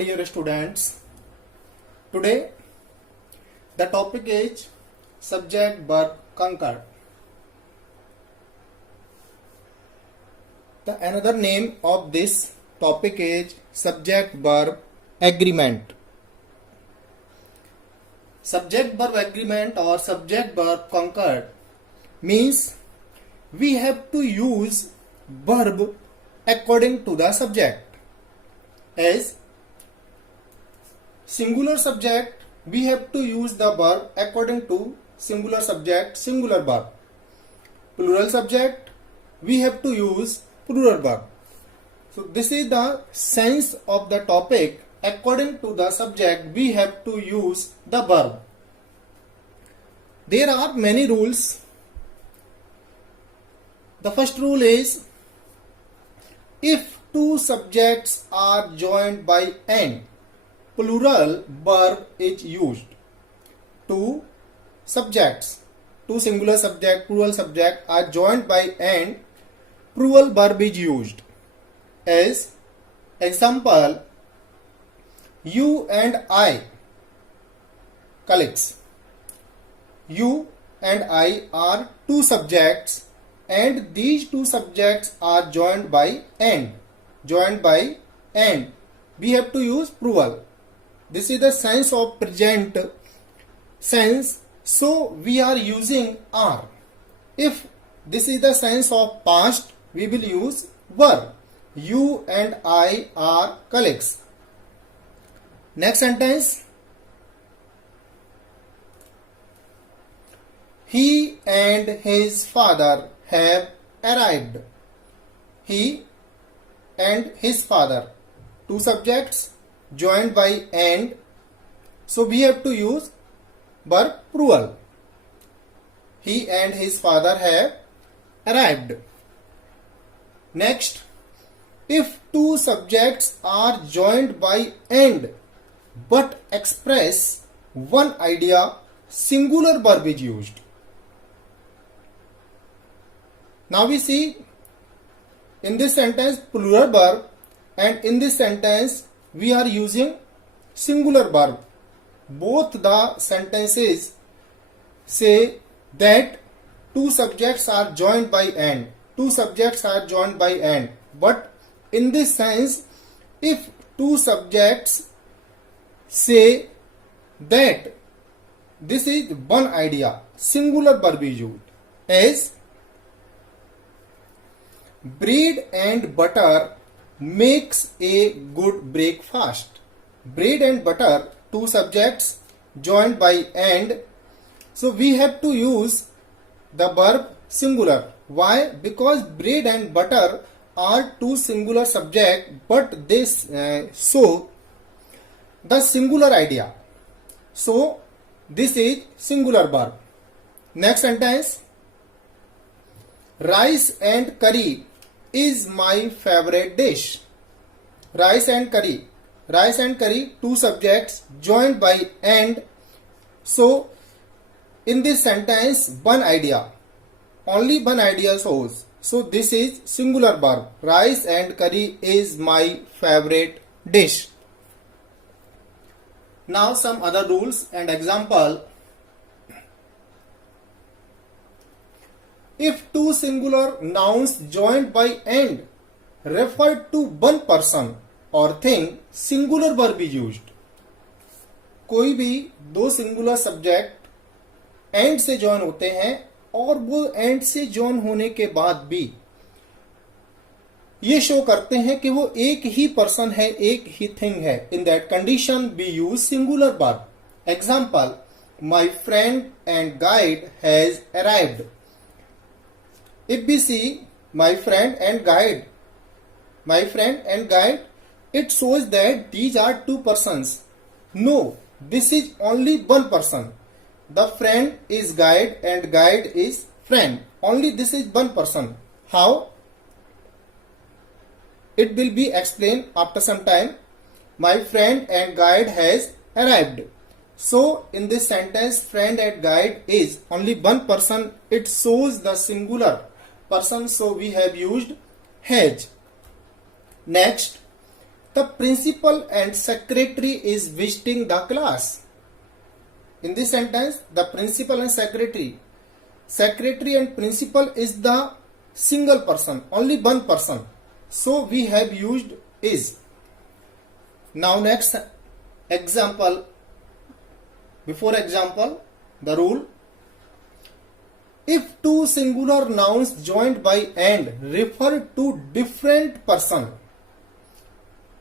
dear students. Today the topic is subject verb concord. The another name of this topic is subject verb agreement. Subject verb agreement or subject verb concord means we have to use verb according to the subject. As singular subject, we have to use the verb according to singular subject, singular verb. Plural subject, we have to use plural verb. So this is the sense of the topic. According to the subject, we have to use the verb. There are many rules. The first rule is, if two subjects are joined by and, plural verb is used. Two subjects, two singular subject, plural subject are joined by and, plural verb is used. As example, you and I, colleagues. You and I are two subjects and these two subjects are joined by and. Joined by and. We have to use plural. This is the sense of present sense. So we are using are. If this is the sense of past, we will use were. You and I are colleagues. Next sentence. He and his father have arrived. He and his father. Two subjects joined by and. So we have to use verb plural. He and his father have arrived. Next, if two subjects are joined by and but express one idea, singular verb is used. Now we see in this sentence plural verb and in this sentence we are using singular verb. Both the sentences say that two subjects are joined by and. Two subjects are joined by and. But in this sense, if two subjects say that this is one idea, singular verb is used. As bread and butter makes a good breakfast. Bread and butter, two subjects joined by and. So we have to use the verb singular. Why? Because bread and butter are two singular subjects, but they show the singular idea. So this is singular verb. Next sentence. Rice and curry is my favorite dish. Rice and curry. Rice and curry, two subjects joined by and. So in this sentence, one idea. Only one idea shows. So this is singular verb. Rice and curry is my favorite dish. Now some other rules and example. If two singular nouns joined by and refer to one person or thing, singular verb is used. कोई भी दो singular subject and से join होते हैं और वो and से join होने के बाद भी ये शो करते हैं कि वो एक ही person है, एक ही thing है. In that condition we use singular verb. Example, my friend and guide has arrived. If we see my friend and guide, it shows that these are two persons. No, this is only one person. The friend is guide and guide is friend. Only this is one person. How? It will be explained after some time. My friend and guide has arrived. So in this sentence, friend and guide is only one person. It shows the singular person, so we have used has. Next, The principal and secretary is visiting the class. In this sentence, the principal and secretary and principal is the single person, only one person. So we have used is. Now next example. Before example, the rule. If two singular nouns joined by and refer to different person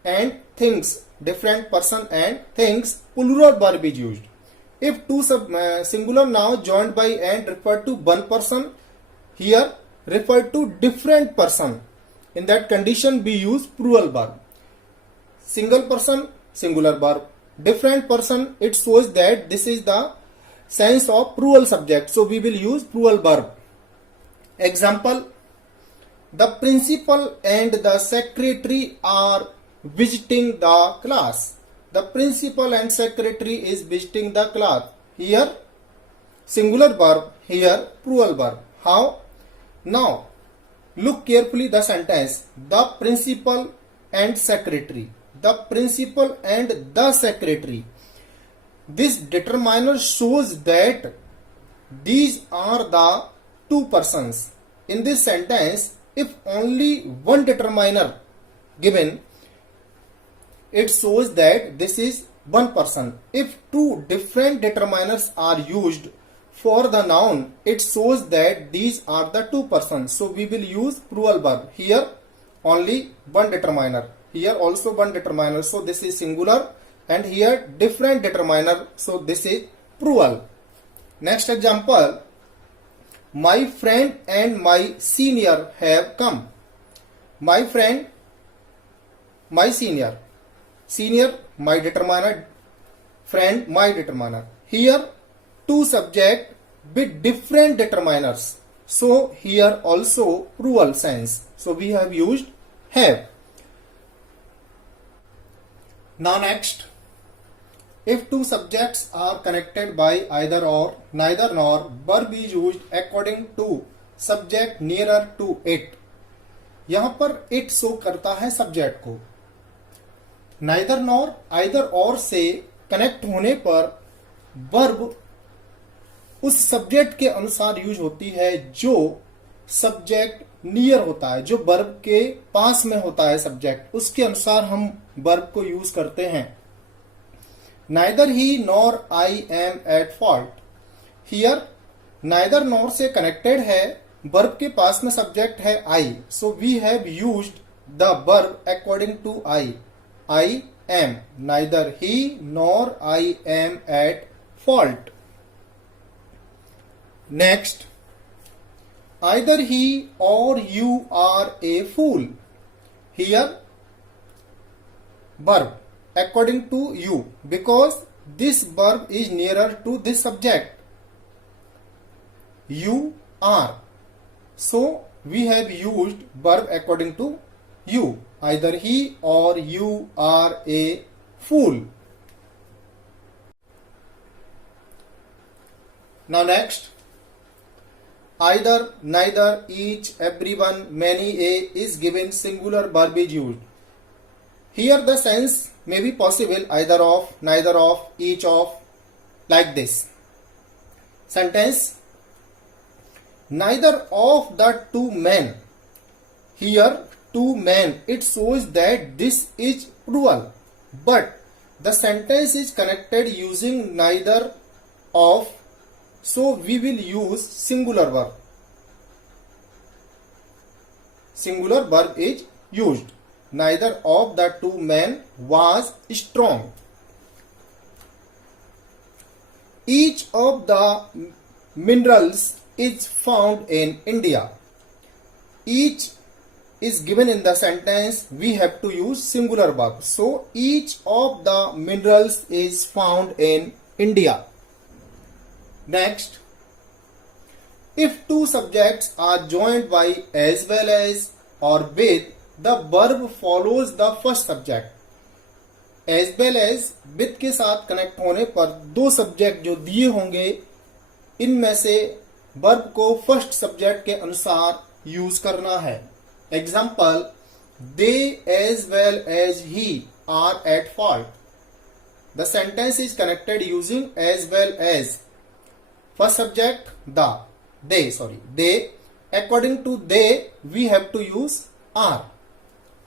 and things, plural verb is used. If two singular nouns joined by and refer to one person, here refer to different person. In that condition, we use plural verb. Single person, singular verb. Different person, it shows that this is the sense of plural subject. So we will use plural verb. Example, the principal and the secretary are visiting the class. The principal and secretary is visiting the class. Here singular verb, here plural verb. How? Now look carefully the sentence. The principal and secretary. The principal and the secretary. This determiner shows that these are the two persons. In this sentence, if only one determiner given, it shows that this is one person. If two different determiners are used for the noun, it shows that these are the two persons. So we will use plural verb. Here only one determiner. Here also one determiner. So this is singular. And here different determiner. So this is plural. Next example. My friend and my senior have come. My friend, my senior. Senior, my determiner. Friend, my determiner. Here two subject with different determiners. So here also plural sense. So we have used have. Now next. If two subjects are connected by either or, neither nor, verb is used according to subject nearer to it. यहां पर it show करता है subject को. neither nor, either or से connect होने पर verb उस subject के अनुसार यूज होती है जो सब्जेक्ट नियर होता है, जो वर्ब के पास में होता है सब्जेक्ट, उसके अनुसार हम वर्ब को यूज करते हैं. Neither he nor I am at fault. Here neither nor से connected है, verb के पास में subject है I. So we have used the verb according to I. I am. Neither he nor I am at fault. Next. Either he or you are a fool. Here verb according to you, because this verb is nearer to this subject. You are. So we have used verb according to you. Either he or you are a fool. Now next. Either, neither, each, everyone, many, a is given, singular verb is used. Here the sense may be possible either of, neither of, each of, like this. Sentence. Neither of the two men. Here two men. It shows that this is plural. But the sentence is connected using neither of. So we will use singular verb. Singular verb is used. Neither of the two men was strong. Each of the minerals is found in India. Each is given in the sentence. We have to use singular verb. So each of the minerals is found in India. Next. If two subjects are joined by as well as or with, the verb follows the first subject. As well as with के साथ connect होने पर दो subject जो दिए होंगे, इनमें से वर्ब को फर्स्ट सब्जेक्ट के अनुसार यूज करना है. Example, they as well as he are at fault. The sentence is connected using as well as. First subject they. According to they, we have to use are.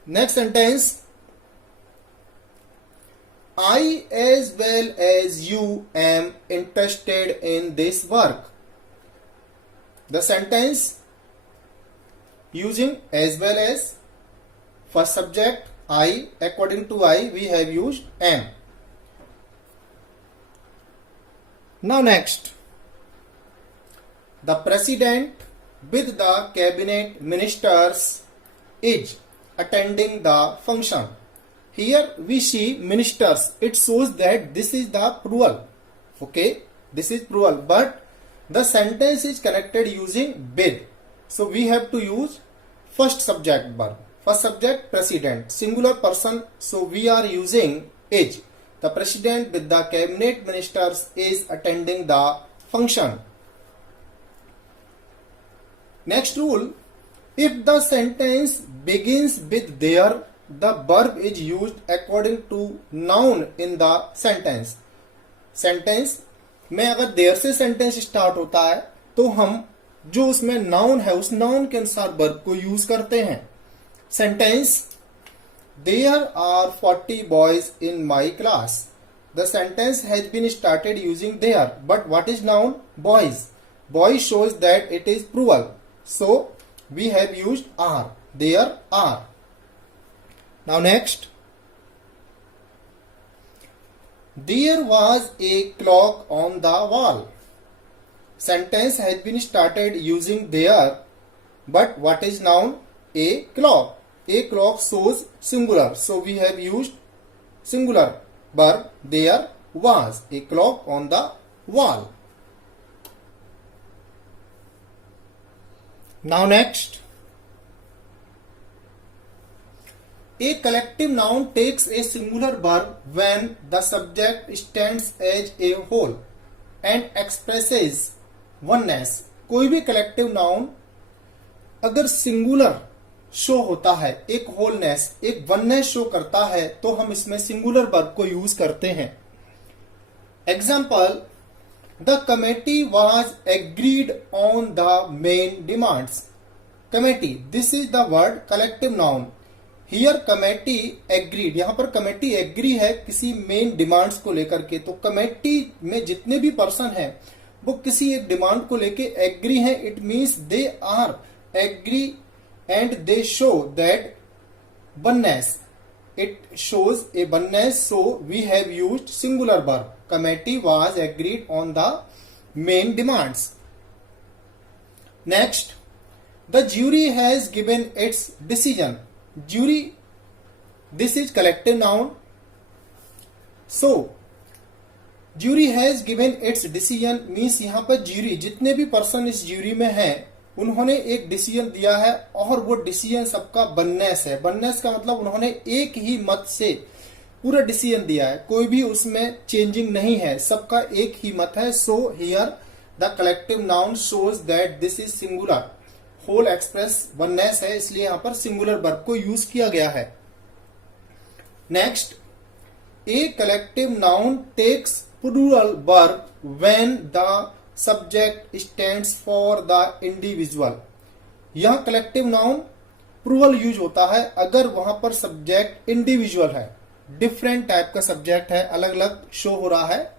Next sentence, I as well as you am interested in this work. The sentence using as well as. First subject I, according to I we have used am. Now next, the president with the cabinet ministers is attending the function. Here we see ministers. It shows that this is the plural. Okay, this is plural, but the sentence is connected using with. So we have to use first subject verb. First subject president, singular person. So we are using is. The president with the cabinet ministers is attending the function. Next rule, if the sentence begins with there, the verb is used according to noun in the sentence. Sentence में अगर there से sentence start होता है तो हम जो उसमें noun है उस noun के अनुसार verb को use करते हैं. Sentence, there are 40 boys in my class. The sentence has been started using there, but what is noun? Boys. Boys shows that it is plural. So we have used are. There are. Now next, there was a clock on the wall. Sentence has been started using there, but what is noun? A clock. A clock shows singular, so we have used singular verb. There was a clock on the wall. Now next, a collective noun takes a singular verb when the subject stands as a whole and expresses oneness. कोई भी collective noun अगर singular show होता है, एक wholeness, एक oneness show करता है, तो हम इसमें सिंगुलर वर्ब को यूज करते हैं. Example, the committee was agreed on the main demands. Committee, this is the word collective noun. Here committee agreed, यहां पर कमेटी एग्री है किसी मेन डिमांड्स को लेकर के. तो कमेटी में जितने भी पर्सन हैं वो किसी एक डिमांड को लेके एग्री हैं. It means they are agree and they show that oneness. It shows a oneness, so we have used singular verb. Committee was agreed on the main demands. Next, the jury has given its decision. Jury, this is collective noun. So jury has given its decision means यहाँ पर jury, जितने भी person इस jury में हैं उन्होंने एक decision दिया है और वो डिसीजन सबका वननेस है. वननेस का मतलब उन्होंने एक ही मत से पूरा डिसीजन दिया है, कोई भी उसमें चेंजिंग नहीं है, सबका एक ही मत है. So here the collective noun shows that this is singular. Whole express oneness है, इसलिए यहां पर सिंगुलर वर्ब को यूज किया गया है. Next, a collective noun takes plural verb when the subject stands for the individual. यह कलेक्टिव नाउन प्लूरल यूज होता है अगर वहां पर सब्जेक्ट इंडिविजुअल है, डिफरेंट टाइप का सब्जेक्ट है, अलग अलग शो हो रहा है.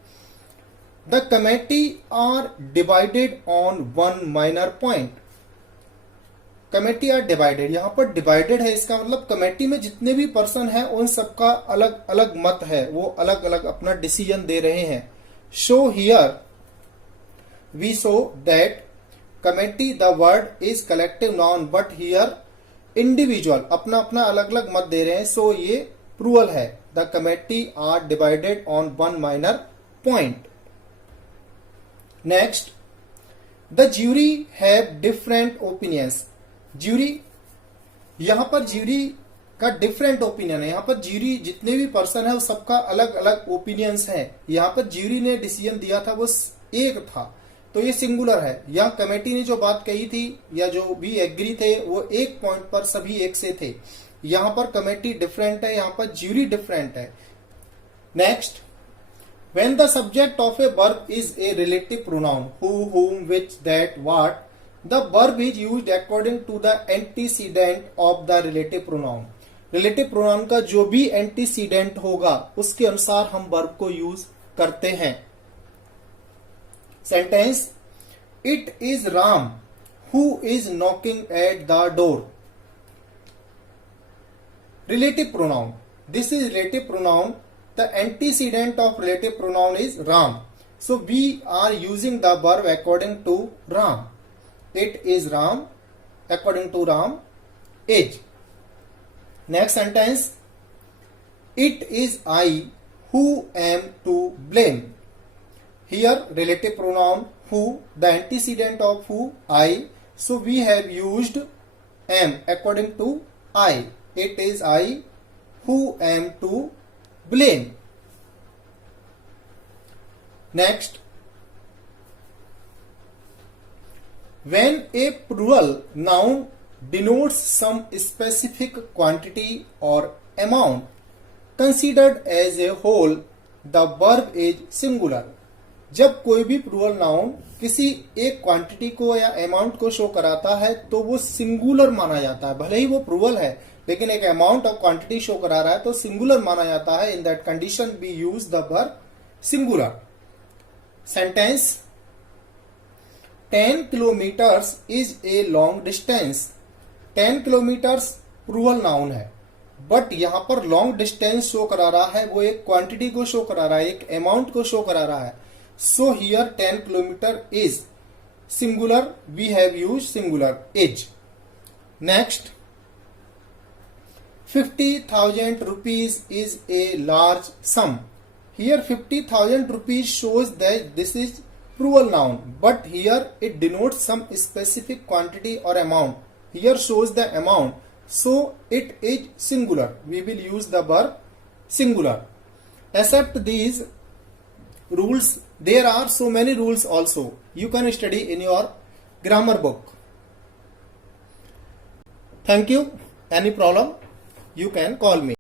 The committee are divided on one minor point. Committee are divided, यहां पर डिवाइडेड है, इसका मतलब कमेटी में जितने भी पर्सन हैं उन सबका अलग अलग मत है, वो अलग अलग अपना डिसीजन दे रहे हैं. Show here we show that committee, the word is collective noun, but here individual अपना अपना अलग अलग मत दे रहे हैं, so ये plural है. The committee are divided on one minor point. Next, the jury have different opinions. Jury, यहाँ पर jury का डिफरेंट ओपिनियन है. यहाँ पर ज्यूरी जितने भी पर्सन है वो सबका अलग अलग ओपिनियंस है. यहाँ पर ज्यूरी ने डिसीजन दिया था वो एक था, तो ये सिंगुलर है. यहाँ कमेटी ने जो बात कही थी या जो भी एग्री थे वो एक पॉइंट पर सभी एक से थे. यहां पर कमेटी डिफरेंट है, यहां पर ज्यूरी डिफरेंट है. Next, when the subject of a verb is a relative pronoun, who, whom, which, that, what, the verb is used according to the antecedent of the relative pronoun. relative pronoun का जो भी antecedent होगा उसके अनुसार हम verb को use करते हैं. Sentence, it is Ram who is knocking at the door. Relative pronoun. This is relative pronoun. The antecedent of relative pronoun is Ram. So we are using the verb according to Ram. It is Ram. According to Ram, is. Next sentence. It is I who am to blame. Here relative pronoun who, the antecedent of who, I. So we have used am according to I. It is I who am to blame. Next, when a plural noun denotes some specific quantity or amount considered as a whole, the verb is singular. जब कोई भी plural noun किसी एक quantity को या amount को show कराता है तो वो सिंगुलर माना जाता है. भले ही वो प्लूरल है लेकिन एक अमाउंट ऑफ क्वांटिटी शो करा रहा है तो सिंगुलर माना जाता है. In that condition we use the verb singular. Sentence, 10 kilometres is a long distance. 10 kilometres plural noun है बट यहां पर लॉन्ग डिस्टेंस शो करा रहा है, वो एक क्वांटिटी को शो करा रहा है, एक अमाउंट को शो करा रहा है. So here 10 kilometer is singular. We have used singular is. Next, 50,000 rupees is a large sum. Here 50,000 rupees shows that this is plural noun, but here it denotes some specific quantity or amount. Here shows the amount, so it is singular. We will use the verb singular. Except these rules, there are so many rules also. You can study in your grammar book. Thank you. Any problem, you can call me.